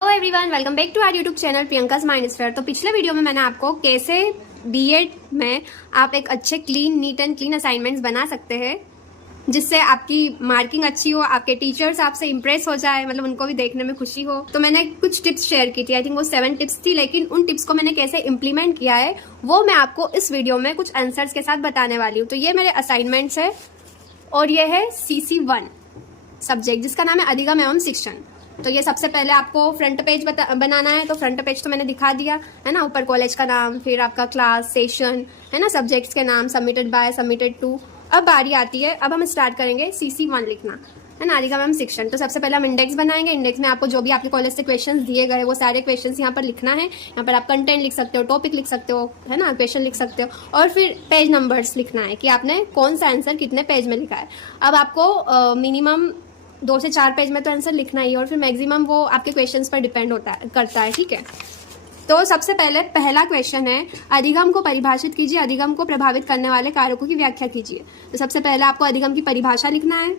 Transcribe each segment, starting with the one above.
Hello everyone, welcome back to our YouTube channel Priyanka's Mindsphere. तो पिछले video में मैंने आपको कैसे बीएड में आप एक अच्छे नीट एंड क्लीन असाइनमेंट्स बना सकते हैं जिससे आपकी मार्किंग अच्छी हो, आपके टीचर्स आपसे इंप्रेस हो जाए, मतलब उनको भी देखने में खुशी हो। तो मैंने कुछ टिप्स शेयर की थी, आई थिंक वो 7 टिप्स थी, लेकिन उन टिप्स को मैंने कैसे इम्प्लीमेंट किया है वो मैं आपको इस वीडियो में कुछ आंसर्स के साथ बताने वाली हूँ। तो ये मेरे असाइनमेंट्स है और ये है CC1 सब्जेक्ट जिसका नाम है अधिगम एवं शिक्षण। तो ये सबसे पहले आपको फ्रंट पेज बनाना है। तो फ्रंट पेज तो मैंने दिखा दिया है ना, ऊपर कॉलेज का नाम, फिर आपका क्लास, सेशन है ना, सब्जेक्ट्स के नाम, सबमिटेड बाय, सबमिटेड टू। अब बारी आती है, अब हम स्टार्ट करेंगे CC1 लिखना है ना, अधिगम एवं शिक्षण। तो सबसे पहले हम इंडेक्स बनाएंगे। इंडेक्स में आपको जो भी आपके कॉलेज से क्वेश्चंस दिए गए वो सारे क्वेश्चंस यहाँ पर लिखना है। यहाँ पर आप कंटेंट लिख सकते हो, टॉपिक लिख सकते हो, है ना, क्वेश्चन लिख सकते हो, और फिर पेज नंबर्स लिखना है कि आपने कौन सा आंसर कितने पेज में लिखा है। अब आपको मिनिमम 2 से 4 पेज में तो आंसर लिखना ही है, और फिर मैक्सिमम वो आपके क्वेश्चंस पर डिपेंड करता है, ठीक है। तो सबसे पहले पहला क्वेश्चन है, अधिगम को परिभाषित कीजिए, अधिगम को प्रभावित करने वाले कारकों की व्याख्या कीजिए। तो सबसे पहले आपको अधिगम की परिभाषा लिखना है।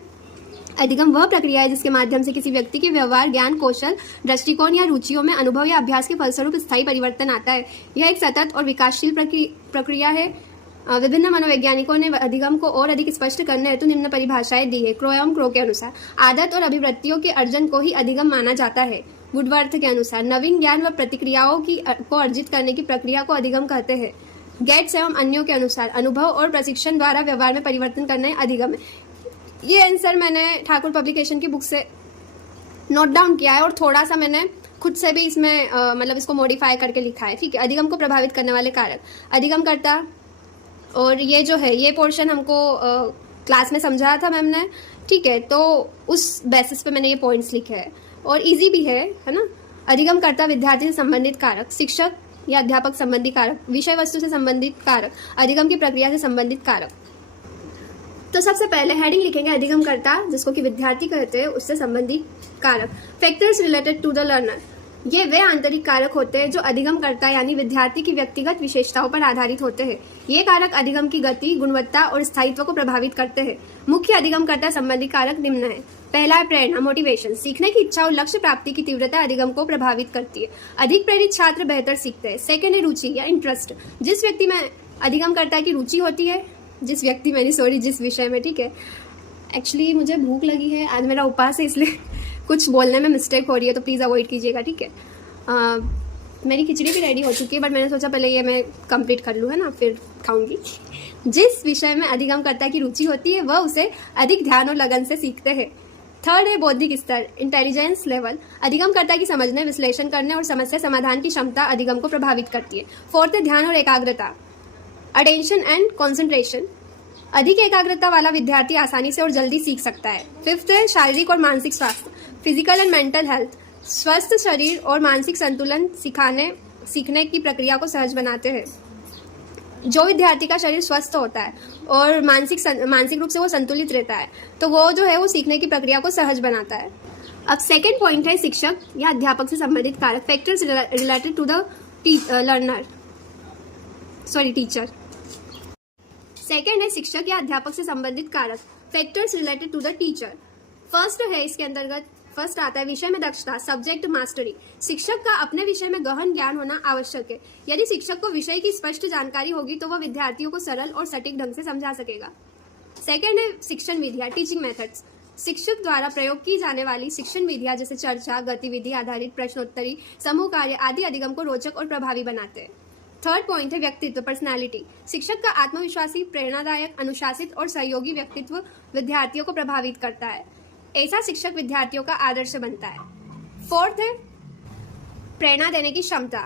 अधिगम वह प्रक्रिया है जिसके माध्यम से किसी व्यक्ति के व्यवहार, ज्ञान, कौशल, दृष्टिकोण या रुचियों में अनुभव या अभ्यास के फलस्वरूप स्थायी परिवर्तन आता है। यह एक सतत और विकासशील प्रक्रिया है। विभिन्न मनोवैज्ञानिकों ने अधिगम को और अधिक स्पष्ट करने हेतु निम्न परिभाषाएं दी है। क्रो एवं क्रो के अनुसार आदत और अभिवृत्तियों के अर्जन को ही अधिगम माना जाता है। वुडवर्थ के अनुसार नवीन ज्ञान व प्रतिक्रियाओं को अर्जित करने की प्रक्रिया को अधिगम कहते हैं। गेट्स एवं अन्यों के अनुसार अनुभव और प्रशिक्षण द्वारा व्यवहार में परिवर्तन करना अधिगम है। ये आंसर मैंने ठाकुर पब्लिकेशन की बुक से नोट डाउन किया है और थोड़ा सा मैंने खुद से भी इसमें मतलब इसको मॉडिफाई करके लिखा है, ठीक है। अधिगम को प्रभावित करने वाले कारक, अधिगम करता, और ये जो है ये पोर्शन हमको क्लास में समझाया था मैम ने, ठीक है। तो उस बेसिस पे मैंने ये पॉइंट्स लिखे हैं और इजी भी है ना। अधिगम करता विद्यार्थी से संबंधित कारक, शिक्षक या अध्यापक संबंधी कारक, विषय वस्तु से संबंधित कारक, अधिगम की प्रक्रिया से संबंधित कारक। तो सबसे पहले हेडिंग लिखेंगे अधिगम करता, जिसको कि विद्यार्थी कहते हैं, उससे संबंधित कारक। Factors related to the learner, ये वे आंतरिक कारक होते हैं जो अधिगम करता यानी विद्यार्थी की व्यक्तिगत विशेषताओं पर आधारित होते हैं। ये कारक अधिगम की गति, गुणवत्ता और स्थायित्व को प्रभावित करते हैं। मुख्य अधिगम करता संबंधी कारक निम्न है। पहला है प्रेरणा, मोटिवेशन, सीखने की इच्छा और लक्ष्य प्राप्ति की तीव्रता अधिगम को प्रभावित करती है। अधिक प्रेरित छात्र बेहतर सीखते हैं। सेकेंड है रुचि या इंटरेस्ट, जिस व्यक्ति में अधिगम करता की रुचि होती है, जिस विषय में, ठीक है। एक्चुअली मुझे भूख लगी है, आज मेरा उपवास है, इसलिए कुछ बोलने में मिस्टेक हो रही है, तो प्लीज़ अवॉइड कीजिएगा, ठीक है। मेरी खिचड़ी भी रेडी हो चुकी है, बट मैंने सोचा पहले ये मैं कंप्लीट कर लूँ, है ना, फिर खाऊंगी। जिस विषय में अधिगमकर्ता की रुचि होती है वह उसे अधिक ध्यान और लगन से सीखते हैं। थर्ड है बौद्धिक स्तर, इंटेलिजेंस लेवल, अधिगमकर्ता की समझने, विश्लेषण करने और समस्या समाधान की क्षमता अधिगम को प्रभावित करती है। फोर्थ है ध्यान और एकाग्रता, अटेंशन एंड कॉन्सेंट्रेशन, अधिक एकाग्रता वाला विद्यार्थी आसानी से और जल्दी सीख सकता है। फिफ्थ है शारीरिक और मानसिक स्वास्थ्य, फिजिकल एंड मेंटल हेल्थ, स्वस्थ शरीर और मानसिक संतुलन सीखने की प्रक्रिया को सहज बनाते हैं। जो विद्यार्थी का शरीर स्वस्थ होता है और मानसिक रूप से वो संतुलित रहता है, तो वो जो है वो सीखने की प्रक्रिया को सहज बनाता है। अब सेकेंड पॉइंट है शिक्षक या अध्यापक से संबंधित कारक, factors related to the teacher. Second है शिक्षक या अध्यापक से संबंधित कारक, factors related to the teacher. First है, इसके अंतर्गत फर्स्ट आता है विषय में दक्षता, सब्जेक्ट मास्टरी, शिक्षक का अपने विषय में गहन ज्ञान होना आवश्यक है। यदि शिक्षक को विषय की स्पष्ट जानकारी होगी तो वह विद्यार्थियों को सरल और सटीक ढंग से समझा सकेगा। सेकेंड है शिक्षण विधियां, टीचिंग मेथड्स, शिक्षक द्वारा प्रयोग की जाने वाली शिक्षण विधियां जैसे चर्चा, गतिविधि आधारित प्रश्नोत्तरी, समूह कार्य आदि अधिगम को रोचक और प्रभावी बनाते हैं। थर्ड पॉइंट है व्यक्तित्व, पर्सनालिटी, शिक्षक का आत्मविश्वासी, प्रेरणादायक, अनुशासित और सहयोगी व्यक्तित्व विद्यार्थियों को प्रभावित करता है। ऐसा शिक्षक विद्यार्थियों का आदर्श बनता है। फोर्थ है प्रेरणा देने की क्षमता,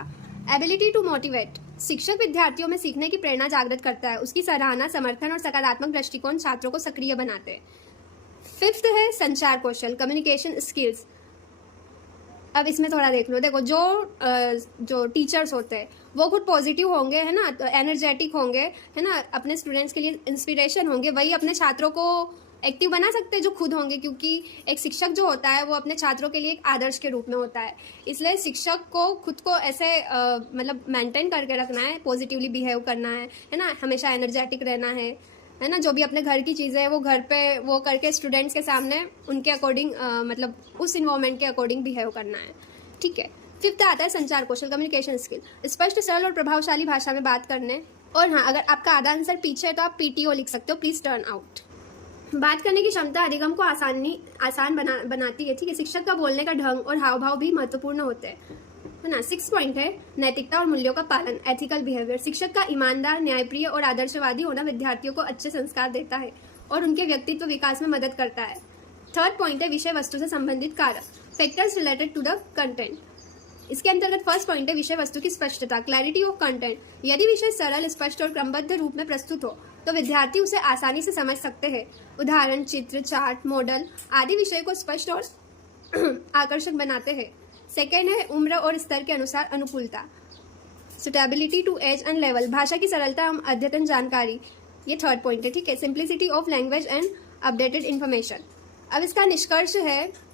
एबिलिटी टू मोटिवेट, शिक्षक विद्यार्थियों में सीखने की प्रेरणा जागृत करता है। उसकी सराहना, समर्थन और सकारात्मक दृष्टिकोण छात्रों को सक्रिय बनाते हैं। फिफ्थ है संचार कौशल, कम्युनिकेशन स्किल्स। अब इसमें थोड़ा देख लो, देखो जो टीचर्स होते हैं वो खुद पॉजिटिव होंगे, है ना, तो एनर्जेटिक होंगे, है ना, अपने स्टूडेंट्स के लिए इंस्पिरेशन होंगे, वही अपने छात्रों को एक्टिव बना सकते हैं जो खुद होंगे, क्योंकि एक शिक्षक जो होता है वो अपने छात्रों के लिए एक आदर्श के रूप में होता है। इसलिए शिक्षक को खुद को ऐसे मतलब मेंटेन करके रखना है, पॉजिटिवली बिहेव करना है ना, हमेशा एनर्जेटिक रहना है ना, जो भी अपने घर की चीज़ें है वो घर पे वो करके स्टूडेंट्स के सामने उनके अकॉर्डिंग मतलब उस इन्वायरमेंट के अकॉर्डिंग बिहेव करना है। ठीक है। फिफ्थ आता है संचार कौशल, कम्युनिकेशन स्किल, स्पष्ट सरल और प्रभावशाली भाषा में बात करने। और हाँ, अगर आपका आधा आंसर पीछे है तो आप PTO लिख सकते हो, प्लीज टर्न आउट। बात करने की क्षमता अधिगम को आसान बनाती है, ठीक है। शिक्षक का बोलने का ढंग और हाव भाव भी महत्वपूर्ण होते हैं, है ना। 6 पॉइंट है नैतिकता और मूल्यों का पालन, एथिकल बिहेवियर। शिक्षक का ईमानदार, न्यायप्रिय और आदर्शवादी होना विद्यार्थियों को अच्छे संस्कार देता है और उनके व्यक्तित्व विकास में मदद करता है। 3rd पॉइंट है विषय वस्तु से संबंधित कारक, factors related to the content. इसके अंतर्गत 1st पॉइंट है विषय वस्तु की स्पष्टता, क्लैरिटी ऑफ कंटेंट। यदि विषय सरल, स्पष्ट और क्रमबद्ध रूप में प्रस्तुत हो तो विद्यार्थी उसे आसानी से समझ सकते हैं। उदाहरण, चित्र, चार्ट, मॉडल आदि विषय को स्पष्ट और आकर्षक बनाते हैं। 2nd है उम्र और स्तर के अनुसार अनुकूलता, suitability to age and level. भाषा की सरलता एवं अद्यतन जानकारी, ये 3rd पॉइंट है, ठीक है। Simplicity of language and updated information. अब इसका निष्कर्ष है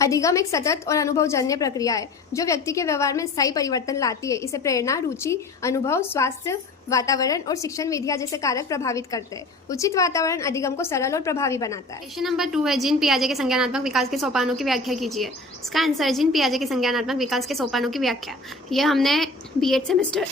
अधिगम एक सतत और अनुभवजन्य प्रक्रिया है जो व्यक्ति के व्यवहार में स्थायी परिवर्तन लाती है। इसे प्रेरणा, रुचि, अनुभव, स्वास्थ्य, वातावरण और शिक्षण विधियां जैसे कारक प्रभावित करते हैं। उचित वातावरण अधिगम को सरल और प्रभावी बनाता है। क्वेश्चन नंबर 2 है जीन पियाजे के संज्ञानात्मक विकास के सोपानों की व्याख्या कीजिए। इसका आंसर है जीन पियाजे के संज्ञानात्मक विकास के सोपानों की व्याख्या। ये हमने बीएड सेमेस्टर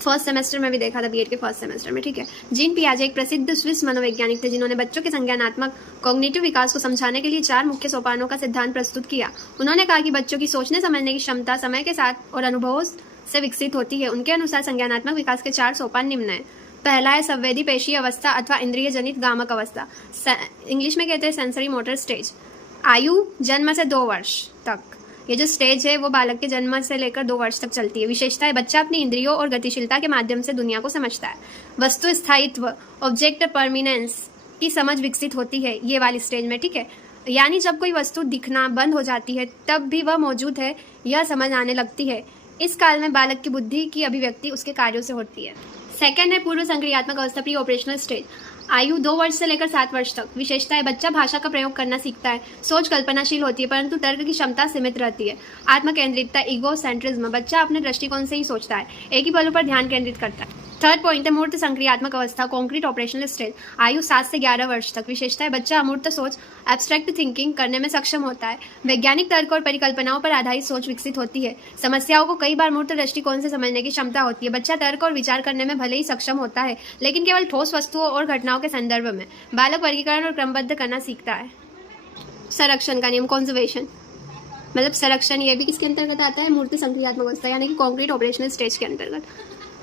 फर्स्ट सेमेस्टर में भी देखा था, बीएड के फर्स्ट सेमेस्टर में, ठीक है। जीन पियाजे एक प्रसिद्ध स्विस मनोवैज्ञानिक थे जिन्होंने बच्चों के संज्ञानात्मक कॉग्निटिव विकास को समझाने के लिए 4 मुख्य सोपानों का सिद्धांत प्रस्तुत किया। उन्होंने कहा कि बच्चों की सोचने समझने की क्षमता समय के साथ और अनुभवों से विकसित होती है। उनके अनुसार संज्ञानात्मक विकास के 4 सोपान निम्न है। पहला है संवेदी पेशी अवस्था अथवा इंद्रिय जनित गामक अवस्था, इंग्लिश में कहते हैं सेंसरी मोटर स्टेज। आयु जन्म से 2 वर्ष तक, ये जो स्टेज है वो बालक के जन्म से लेकर 2 वर्ष तक चलती है। विशेषता है बच्चा अपनी इंद्रियों और गतिशीलता के माध्यम से दुनिया को समझता है। वस्तु स्थायित्व, ऑब्जेक्ट परमिनेंस की समझ विकसित होती है ये वाली स्टेज में, ठीक है। यानी जब कोई वस्तु दिखना बंद हो जाती है तब भी वह मौजूद है यह समझ आने लगती है। इस काल में बालक की बुद्धि की अभिव्यक्ति उसके कार्यों से होती है। 2nd है पूर्व संक्रियात्मक अवस्था, प्री ऑपरेशनल स्टेज। आयु 2 वर्ष से लेकर 7 वर्ष तक। विशेषता है बच्चा भाषा का प्रयोग करना सीखता है, सोच कल्पनाशील होती है परंतु तर्क की क्षमता सीमित रहती है। आत्मकेंद्रितता, ईगो सेंट्रिज्म, बच्चा अपने दृष्टिकोण से ही सोचता है, एक ही पलों पर ध्यान केंद्रित करता है। 3rd पॉइंट है मूर्त संक्रियात्मक अवस्था, कॉन्क्रीट ऑपरेशनल स्टेज। आयु 7 से 11 वर्ष तक। विशेषता है बच्चा अमूर्त सोच, एब्स्ट्रैक्ट थिंकिंग करने में सक्षम होता है। वैज्ञानिक तर्क और परिकल्पनाओं पर आधारित सोच विकसित होती है। समस्याओं को कई बार मूर्त दृष्टिकोण से समझने की क्षमता होती है। बच्चा तर्क और विचार करने में भले ही सक्षम होता है लेकिन केवल ठोस वस्तुओं और घटनाओं के संदर्भ में। बालक वर्गीकरण और क्रमबद्ध करना सीखता है। संरक्षण का नियम, कंजर्वेशन, मतलब संरक्षण, ये भी किसके अंतर्गत आता है? मूर्त संक्रियात्मक अवस्था यानी कि कॉन्क्रीट ऑपरेशनल स्टेज के अंतर्गत।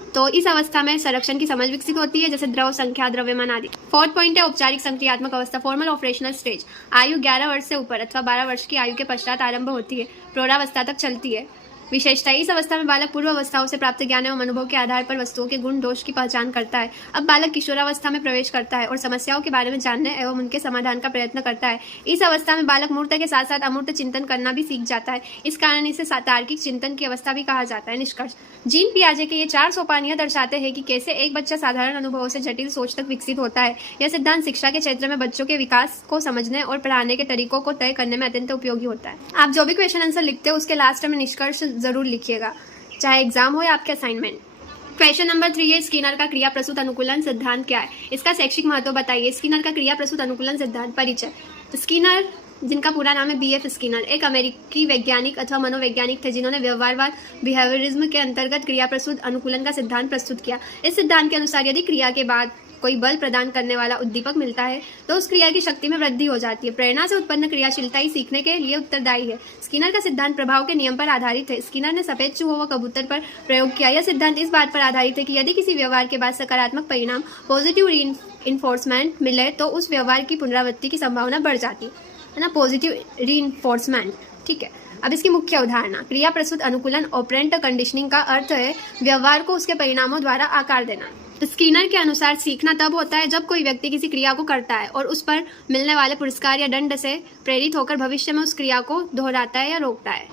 तो इस अवस्था में संरक्षण की समझ विकसित होती है जैसे द्रव, संख्या, द्रव्यमान आदि। 4th पॉइंट है औपचारिक संक्रियात्मक अवस्था, फॉर्मल ऑपरेशनल स्टेज। आयु 11 वर्ष से ऊपर अथवा 12 वर्ष की आयु के पश्चात आरंभ होती है, प्रौढ़ावस्था तक चलती है। विशेषता, इस अवस्था में बालक पूर्व अवस्थाओं से प्राप्त ज्ञान एवं अनुभव के आधार पर वस्तुओं के गुण दोष की पहचान करता है। अब बालक किशोरावस्था में प्रवेश करता है और समस्याओं के बारे में जानने एवं उनके समाधान का प्रयत्न करता है। इस अवस्था में बालक मूर्त के साथ साथ अमूर्त चिंतन करना भी सीख जाता है। इस कारण इसे तार्किक चिंतन की अवस्था भी कहा जाता है। निष्कर्ष, जीन पियाजे के ये 4 सोपान यह दर्शाते हैं कि कैसे एक बच्चा साधारण अनुभवों से जटिल सोच तक विकसित होता है। यह सिद्धांत शिक्षा के क्षेत्र में बच्चों के विकास को समझने और पढ़ाने के तरीकों को तय करने में अत्यंत उपयोगी होता है। आप जो भी क्वेश्चन आंसर लिखते हो उसके लास्ट में निष्कर्ष जरूर लिखिएगा, चाहे एग्जाम हो या आपके असाइनमेंट। क्वेश्चन नंबर 3 है स्किनर का क्रिया प्रसूत अनुकूलन सिद्धांत क्या है? इसका शैक्षिक महत्व बताइए। स्किनर का क्रिया प्रसूत अनुकूलन सिद्धांत। परिचय, स्किनर, जिनका पूरा नाम है BF स्किनर, एक अमेरिकी वैज्ञानिक अथवा मनोवैज्ञानिक थे जिन्होंने व्यवहारवाद बिहेवियरिज्म के अंतर्गत क्रिया प्रसूत अनुकूलन का सिद्धांत प्रस्तुत किया। इस सिद्धांत के अनुसार यदि क्रिया के बाद कोई बल प्रदान करने वाला उद्दीपक मिलता है तो उस क्रिया की शक्ति में वृद्धि हो जाती है। प्रेरणा से उत्पन्न क्रियाशीलता ही सीखने के लिए उत्तरदायी है। स्किनर का सिद्धांत प्रभाव के नियम पर आधारित है। स्किनर ने सफेद चूहों व कबूतर पर प्रयोग किया। यह सिद्धांत इस बात पर आधारित है कि यदि किसी व्यवहार के बाद सकारात्मक परिणाम, पॉजिटिव रीइंफोर्समेंट मिले तो उस व्यवहार की पुनरावृत्ति की संभावना बढ़ जाती है ना, पॉजिटिव रीइंफोर्समेंट, ठीक है। अब इसकी मुख्य उदाहरण, क्रिया प्रसूत अनुकूलन ऑपरेंट कंडीशनिंग का अर्थ है व्यवहार को उसके परिणामों द्वारा आकार देना। स्किनर के अनुसार सीखना तब होता है जब कोई व्यक्ति किसी क्रिया को करता है और उस पर मिलने वाले पुरस्कार या दंड से प्रेरित होकर भविष्य में उस क्रिया को दोहराता है या रोकता है।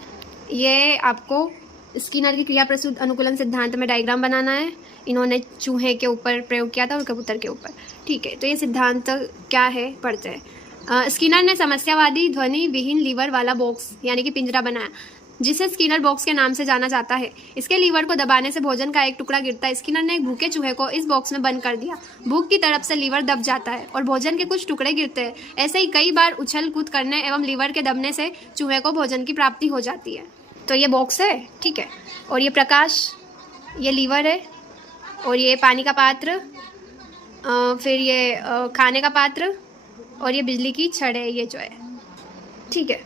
ये आपको स्किनर की क्रिया प्रसूत अनुकूलन सिद्धांत में डायग्राम बनाना है। इन्होंने चूहे के ऊपर प्रयोग किया था और कबूतर के ऊपर, ठीक है। तो ये सिद्धांत क्या है, पढ़ते हैं। स्किनर ने समस्यावादी ध्वनि विहीन लीवर वाला बॉक्स यानी कि पिंजरा बनाया जिसे स्किनर बॉक्स के नाम से जाना जाता है। इसके लीवर को दबाने से भोजन का एक टुकड़ा गिरता है। स्किनर ने एक भूखे चूहे को इस बॉक्स में बंद कर दिया। भूख की तरफ से लीवर दब जाता है और भोजन के कुछ टुकड़े गिरते हैं। ऐसे ही कई बार उछल कूद करने एवं लीवर के दबने से चूहे को भोजन की प्राप्ति हो जाती है। तो ये बॉक्स है, ठीक है, और ये प्रकाश, ये लीवर है, और ये पानी का पात्र, फिर ये खाने का पात्र, और ये बिजली की छड़ है, ये जो है, ठीक है।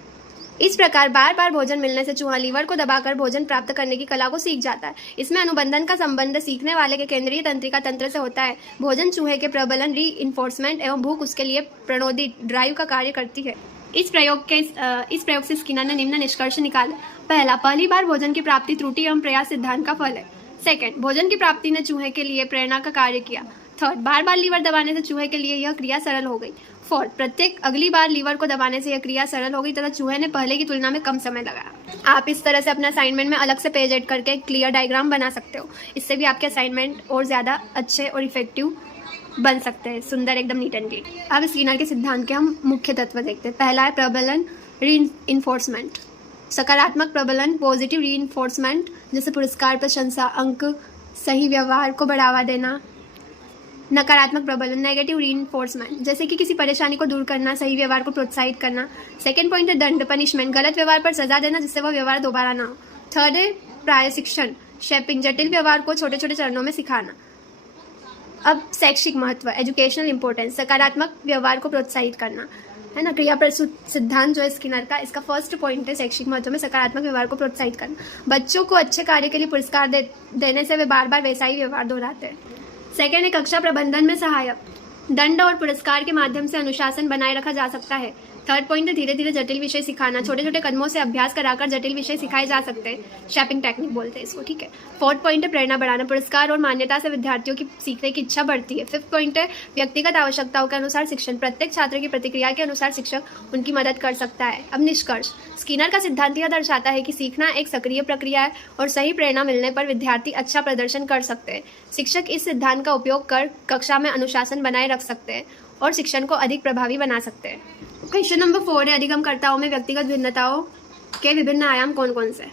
इस प्रकार बार बार भोजन मिलने से चूहा लीवर को दबाकर भोजन प्राप्त करने की कला को सीख जाता है। इसमें अनुबंधन का संबंध सीखने वाले के केंद्रीय तंत्रिका तंत्र से होता है। भोजन चूहे के प्रबलन, री-इन्फोर्समेंट एवं भूख उसके लिए प्रणोदित ड्राइव का कार्य करती है। इस प्रयोग से स्किनर ने निम्न निष्कर्ष निकाले। पहला, पहली बार भोजन की प्राप्ति त्रुटि एवं प्रयास सिद्धांत का फल है। सेकंड, भोजन की प्राप्ति ने चूहे के लिए प्रेरणा का कार्य किया। थर्ड, बार बार लीवर दबाने से चूहे के लिए यह क्रिया सरल हो गई। फोर्थ, प्रत्येक अगली बार लीवर को दबाने से यह क्रिया सरल हो गई तथा चूहे ने पहले की तुलना में कम समय लगाया। आप इस तरह से अपने असाइनमेंट में अलग से पेज ऐड करके क्लियर डायग्राम बना सकते हो। इससे भी आपके असाइनमेंट और ज़्यादा अच्छे और इफेक्टिव बन सकते हैं, सुंदर, एकदम नीट एंड क्लीन। अब स्किनर के सिद्धांत के हम मुख्य तत्व देखते हैं। पहला है प्रबलन, री-इन्फोर्समेंट। सकारात्मक प्रबलन, पॉजिटिव री-इन्फोर्समेंट, जैसे पुरस्कार, प्रशंसा, अंक, सही व्यवहार को बढ़ावा देना। नकारात्मक प्रबलन, नेगेटिव रीइंफोर्समेंट, जैसे कि किसी परेशानी को दूर करना, सही व्यवहार को प्रोत्साहित करना। सेकंड पॉइंट है दंड, पनिशमेंट, गलत व्यवहार पर सजा देना जिससे वह व्यवहार दोबारा ना हो। थर्ड है प्राय शिक्षण, शेपिंग, जटिल व्यवहार को छोटे छोटे चरणों में सिखाना। अब शैक्षिक महत्व, एजुकेशनल इंपॉर्टेंस, सकारात्मक व्यवहार को प्रोत्साहित करना, है ना। क्रिया प्रस्तुत सिद्धांत जो है स्किनर का, इसका फर्स्ट पॉइंट है शैक्षिक महत्व में सकारात्मक व्यवहार को प्रोत्साहित करना। बच्चों को अच्छे कार्य के लिए पुरस्कार देने से वे बार बार वैसा ही व्यवहार दोहराते हैं। सेकेंड है कक्षा प्रबंधन में सहायक, दंड और पुरस्कार के माध्यम से अनुशासन बनाए रखा जा सकता है। थर्ड पॉइंट है धीरे धीरे जटिल विषय सिखाना, छोटे छोटे कदमों से अभ्यास कराकर जटिल विषय सिखाए जा सकते हैं, शैपिंग टेक्निक बोलते हैं इसको, ठीक है। फोर्थ पॉइंट है प्रेरणा बढ़ाना, पुरस्कार और मान्यता से विद्यार्थियों की सीखने की इच्छा बढ़ती है। फिफ्थ पॉइंट है व्यक्तिगत आवश्यकताओं के अनुसार शिक्षण, प्रत्येक छात्र की प्रतिक्रिया के अनुसार शिक्षक उनकी मदद कर सकता है। अब निष्कर्ष, स्किनर का सिद्धांत यह दर्शाता है कि सीखना एक सक्रिय प्रक्रिया है और सही प्रेरणा मिलने पर विद्यार्थी अच्छा प्रदर्शन कर सकते हैं। शिक्षक इस सिद्धांत का उपयोग कर कक्षा में अनुशासन बनाए रख सकते हैं और शिक्षण को अधिक प्रभावी बना सकते हैं। क्वेश्चन नंबर 4 है अधिगमकर्ताओं में व्यक्तिगत भिन्नताओं के विभिन्न आयाम कौन कौन से?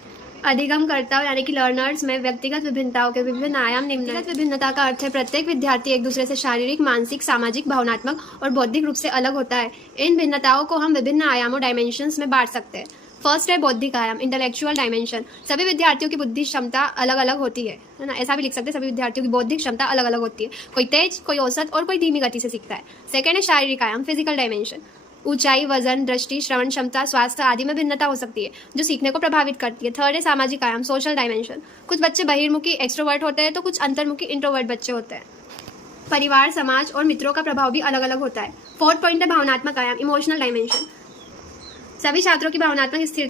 अधिगमकर्ताओं यानी कि लर्नर्स में व्यक्तिगत विभिन्नताओं के विभिन्न आयाम निम्न। विभिन्नता का अर्थ है प्रत्येक विद्यार्थी एक दूसरे से शारीरिक, मानसिक, सामाजिक, भावनात्मक और बौद्धिक रूप से अलग होता है। इन भिन्नताओं को हम विभिन्न आयामों, डायमेंशंस में बांट सकते हैं। फर्स्ट है बौद्धिक आयाम, इंटेलेक्चुअल डायमेंशन। सभी विद्यार्थियों की बुद्धि क्षमता अलग अलग होती है ना, ऐसा भी लिख सकते हैं, सभी विद्यार्थियों की बौद्धिक क्षमता अलग अलग होती है। कोई तेज, कोई औसत और कोई धीमी गति से सीखता है। सेकेंड है शारीरिक आयाम, फिजिकल डायमेंशन। ऊंचाई, वजन, दृष्टि, श्रवण क्षमता, स्वास्थ्य आदि में भिन्नता हो सकती है जो सीखने को प्रभावित करती है। थर्ड है सामाजिक आयाम, सोशल डायमेंशन। कुछ बच्चे बहिर्मुखी एक्सट्रोवर्ट होते हैं तो कुछ अंतर्मुखी इंट्रोवर्ट बच्चे होते हैं। परिवार, समाज और मित्रों का प्रभाव भी अलग अलग होता है। फोर्थ पॉइंट है भावनात्मक आयाम, इमोशनल डायमेंशन। सभी छात्रों की भावनात्मक स्थिति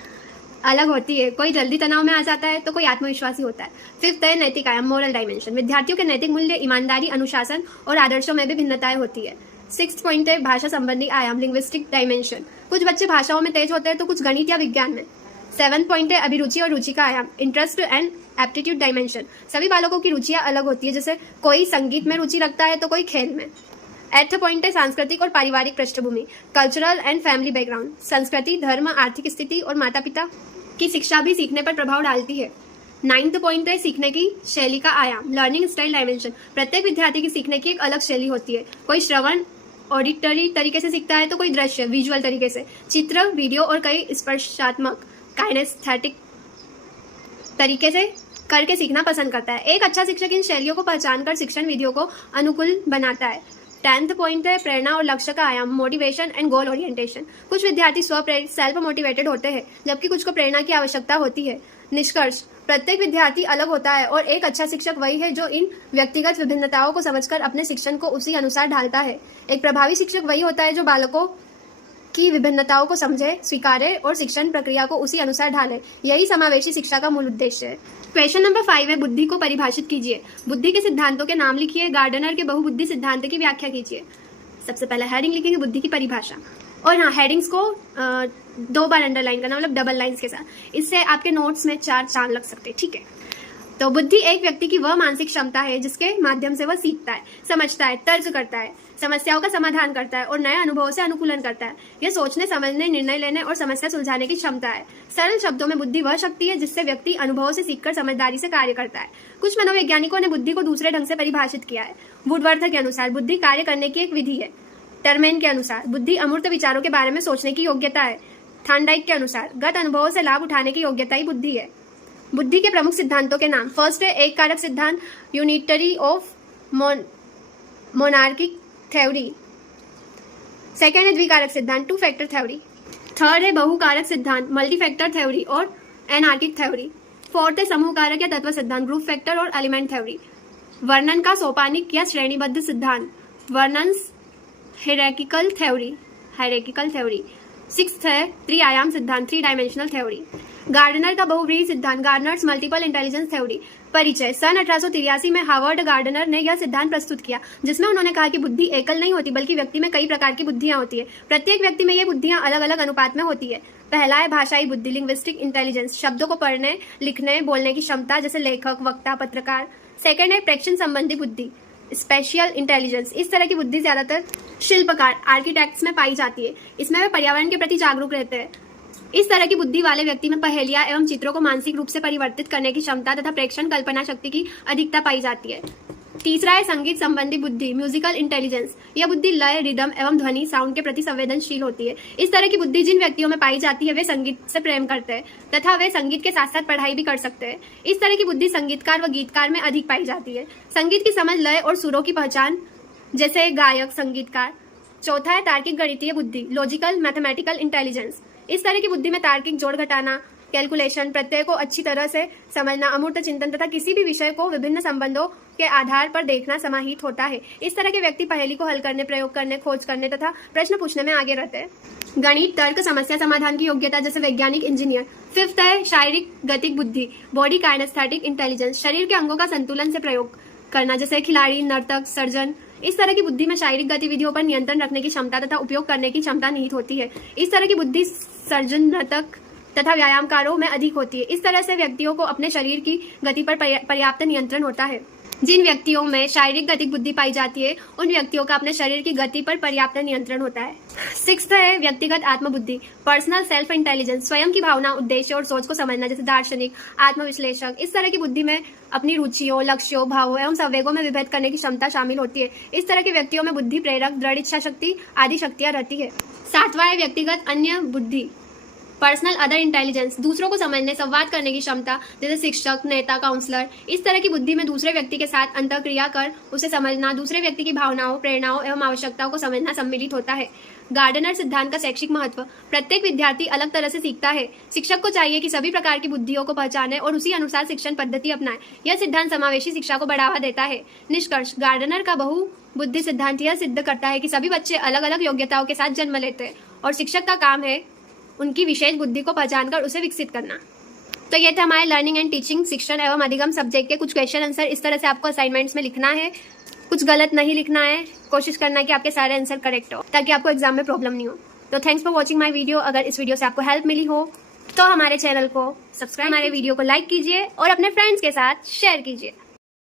अलग होती है, कोई जल्दी तनाव में आ जाता है तो कोई आत्मविश्वासी होता है। फिफ्थ है नैतिक आयाम, मोरल डायमेंशन। विद्यार्थियों के नैतिक मूल्य, ईमानदारी, अनुशासन और आदर्शों में भी भिन्नताएं होती है। सिक्स्थ पॉइंट है भाषा संबंधी आयाम, लिंग्विस्टिक डायमेंशन। कुछ बच्चे भाषाओं में तेज होते हैं तो कुछ गणित या विज्ञान में। सेवंथ पॉइंट है अभिरुचि और रुचि का आयाम, इंटरेस्ट एंड एप्टीट्यूड डायमेंशन। सभी बालकों की रुचियां अलग होती है, जैसे कोई संगीत में रुचि रखता है तो कोई खेल में। एट्थ पॉइंट है सांस्कृतिक और पारिवारिक पृष्ठभूमि, कल्चरल एंड फैमिली बैकग्राउंड। संस्कृति, धर्म, आर्थिक स्थिति और माता पिता की शिक्षा भी सीखने पर प्रभाव डालती है। नाइन्थ पॉइंट है सीखने की शैली का आयाम, लर्निंग स्टाइल डायमेंशन। प्रत्येक विद्यार्थी की सीखने की एक अलग शैली होती है, कोई श्रवण ऑडिटरी तरीके से सीखता है तो कोई दृश्य विजुअल तरीके से, चित्र, वीडियो और कई स्पर्शात्मक काइनेस्थेटिक तरीके से करके सीखना पसंद करता है। एक अच्छा शिक्षक इन शैलियों को पहचान कर शिक्षण विधियों को अनुकूल बनाता है। 10th पॉइंट है प्रेरणा और लक्ष्य का आयाम, मोटिवेशन एंड गोल ओरिएंटेशन। कुछ विद्यार्थी स्वप्रेरित, सेल्फ मोटिवेटेड होते हैं जबकि कुछ को प्रेरणा की आवश्यकता होती है। निष्कर्ष, प्रत्येक विद्यार्थी अलग होता है और एक अच्छा शिक्षक वही है जो इन व्यक्तिगत विभिन्नताओं को समझकर अपने शिक्षण को उसी अनुसार ढालता है। एक प्रभावी शिक्षक वही होता है जो बालकों की विभिन्नताओं को समझे, स्वीकारे और शिक्षण प्रक्रिया को उसी अनुसार ढाले। यही समावेशी शिक्षा का मूल उद्देश्य है। क्वेश्चन नंबर 5 है बुद्धि को परिभाषित कीजिए। बुद्धि के सिद्धांतों के नाम लिखिए, गार्डनर के बहुबुद्धि सिद्धांत की व्याख्या कीजिए। सबसे पहले हेडिंग लिखेंगे बुद्धि की परिभाषा, और हाँ हेडिंग्स को 2 बार अंडरलाइन करना, मतलब डबल लाइंस के साथ। इससे आपके नोट्स में 4 चांद लग सकते हैं, ठीक है। तो बुद्धि एक व्यक्ति की वह मानसिक क्षमता है जिसके माध्यम से वह सीखता है, समझता है, तर्क करता है, समस्याओं का समाधान करता है और नए अनुभवों से अनुकूलन करता है। यह सोचने, समझने, निर्णय लेने और समस्या सुलझाने की क्षमता है। सरल शब्दों में बुद्धि वह शक्ति है जिससे व्यक्ति अनुभवों से सीखकर समझदारी से कार्य करता है। कुछ मनोवैज्ञानिकों ने बुद्धि को दूसरे ढंग से परिभाषित किया है। वुडवर्थ के अनुसार बुद्धि कार्य करने की एक विधि है। टर्मेन के अनुसार बुद्धि अमूर्त विचारों के बारे में सोचने की योग्यता है। थॉर्नडाइक के अनुसार गत अनुभवों से लाभ उठाने की योग्यता ही बुद्धि है। बुद्धि के प्रमुख सिद्धांतों के नाम। फर्स्ट है एक कारक सिद्धांत, यूनिटरी ऑफ मोनार्किक थ्योरी। सेकेंड है द्विकारक सिद्धांत, टू फैक्टर थ्योरी। थर्ड है बहुकारक सिद्धांत, मल्टी फैक्टर थ्योरी और एनार्किक थ्योरी। फोर्थ है समूह कारक या तत्व सिद्धांत, ग्रुप फैक्टर और एलिमेंट थ्योरी। वर्णन का सोपानिक या श्रेणीबद्ध सिद्धांत, वर्णन्स हायरार्किकल थ्योरी। सिक्स्थ है त्रिआयाम सिद्धांत, थ्री डायमेंशनल थ्योरी। गार्डनर का बहुव्रीहि सिद्धांत, गार्डनर्स मल्टीपल इंटेलिजेंस थ्योरी। परिचय। सन 1883 में हार्वर्ड गार्डनर ने यह सिद्धांत प्रस्तुत किया, जिसमें उन्होंने कहा कि बुद्धि एकल नहीं होती बल्कि व्यक्ति में कई प्रकार की बुद्धियां होती है। प्रत्येक व्यक्ति में ये बुद्धियां अलग अलग अनुपात में होती है। पहला है भाषाई बुद्धि, लिंग्विस्टिक इंटेलिजेंस, शब्दों को पढ़ने, लिखने, बोलने की क्षमता, जैसे लेखक, वक्ता, पत्रकार। सेकेंड है प्रेक्षण संबंधी बुद्धि, स्पेशियल इंटेलिजेंस। इस तरह की बुद्धि ज्यादातर शिल्पकार, आर्किटेक्ट्स में पाई जाती है। इसमें वे पर्यावरण के प्रति जागरूक रहते हैं। इस तरह की बुद्धि वाले व्यक्ति में पहेलियां एवं चित्रों को मानसिक रूप से परिवर्तित करने की क्षमता तथा प्रेक्षण कल्पना शक्ति की अधिकता पाई जाती है। तीसरा है संगीत संबंधी बुद्धि, म्यूजिकल इंटेलिजेंस। यह बुद्धि लय, रिदम एवं ध्वनि, साउंड के प्रति संवेदनशील होती है। इस तरह की बुद्धि जिन व्यक्तियों में पाई जाती है वे संगीत से प्रेम करते हैं तथा वे संगीत के साथ साथ पढ़ाई भी कर सकते हैं। इस तरह की बुद्धि संगीतकार व गीतकार में अधिक पाई जाती है। संगीत की समझ, लय और सुरों की पहचान, जैसे गायक, संगीतकार। चौथा है तार्किक गणितीय बुद्धि, लॉजिकल मैथमेटिकल इंटेलिजेंस। इस तरह की बुद्धि में तार्किक जोड़ घटाना, कैलकुलेशन, प्रत्यय को अच्छी तरह से समझना, अमूर्त चिंतन तथा किसी भी विषय को विभिन्न संबंधों के आधार पर देखना समाहित होता है। इस तरह के व्यक्ति पहेली को हल करने, प्रयोग करने, खोज करने तथा प्रश्न पूछने में आगे रहते हैं। गणित, तर्क, समस्या समाधान की योग्यता, जैसे वैज्ञानिक, इंजीनियर। फिफ्थ है शारीरिक गतिक बुद्धि, बॉडी काइनेस्थेटिक इंटेलिजेंस, शरीर के अंगों का संतुलन से प्रयोग करना, जैसे खिलाड़ी, नर्तक, सर्जन। इस तरह की बुद्धि में शारीरिक गतिविधियों पर नियंत्रण रखने की क्षमता तथा उपयोग करने की क्षमता निहित होती है। इस तरह की बुद्धि सर्जन, नर्तक तथा व्यायामकारों में अधिक होती है। इस तरह से व्यक्तियों को अपने शरीर की गति पर पर्याप्त नियंत्रण होता है। जिन व्यक्तियों में शारीरिक गतिक बुद्धि पाई जाती है उन व्यक्तियों का अपने शरीर की गति पर पर्याप्त नियंत्रण होता है। सिक्स्थ है व्यक्तिगत आत्मबुद्धि, पर्सनल सेल्फ इंटेलिजेंस, स्वयं की भावना, उद्देश्य और सोच को समझना, जैसे दार्शनिक, आत्मविश्लेषक। इस तरह की बुद्धि में अपनी रुचियों, लक्ष्यों, भावों एवं संवेगों में विभेद करने की क्षमता शामिल होती है। इस तरह के व्यक्तियों में बुद्धि प्रेरक, दृढ़ इच्छा शक्ति आदि शक्तियां रहती है। सातवां है व्यक्तिगत अन्य बुद्धि, पर्सनल अदर इंटेलिजेंस, दूसरों को समझने, संवाद करने की क्षमता, जैसे शिक्षक, नेता, काउंसलर। इस तरह की बुद्धि में दूसरे व्यक्ति के साथ अंतःक्रिया कर उसे समझना, दूसरे व्यक्ति की भावनाओं, प्रेरणाओं एवं आवश्यकताओं को समझना सम्मिलित होता है। गार्डनर सिद्धांत का शैक्षिक महत्व। प्रत्येक विद्यार्थी अलग तरह से सीखता है। शिक्षक को चाहिए कि सभी प्रकार की बुद्धियों को पहचाने और उसी अनुसार शिक्षण पद्धति अपनाए। यह सिद्धांत समावेशी शिक्षा को बढ़ावा देता है। निष्कर्ष, गार्डनर का बहु बुद्धि सिद्धांत यह सिद्ध करता है कि सभी बच्चे अलग अलग योग्यताओं के साथ जन्म लेते हैं और शिक्षक का काम है उनकी विशेष बुद्धि को पहचानकर उसे विकसित करना। तो ये थे हमारे लर्निंग एंड टीचिंग, शिक्षण एवं अधिगम सब्जेक्ट के कुछ क्वेश्चन आंसर। इस तरह से आपको असाइनमेंट्स में लिखना है, कुछ गलत नहीं लिखना है, कोशिश करना है कि आपके सारे आंसर करेक्ट हो ताकि आपको एग्जाम में प्रॉब्लम नहीं हो। तो thanks for watching my video. अगर इस वीडियो से आपको हेल्प मिली हो तो हमारे चैनल को सब्सक्राइब, हमारे वीडियो को लाइक कीजिए और अपने फ्रेंड्स के साथ शेयर कीजिए।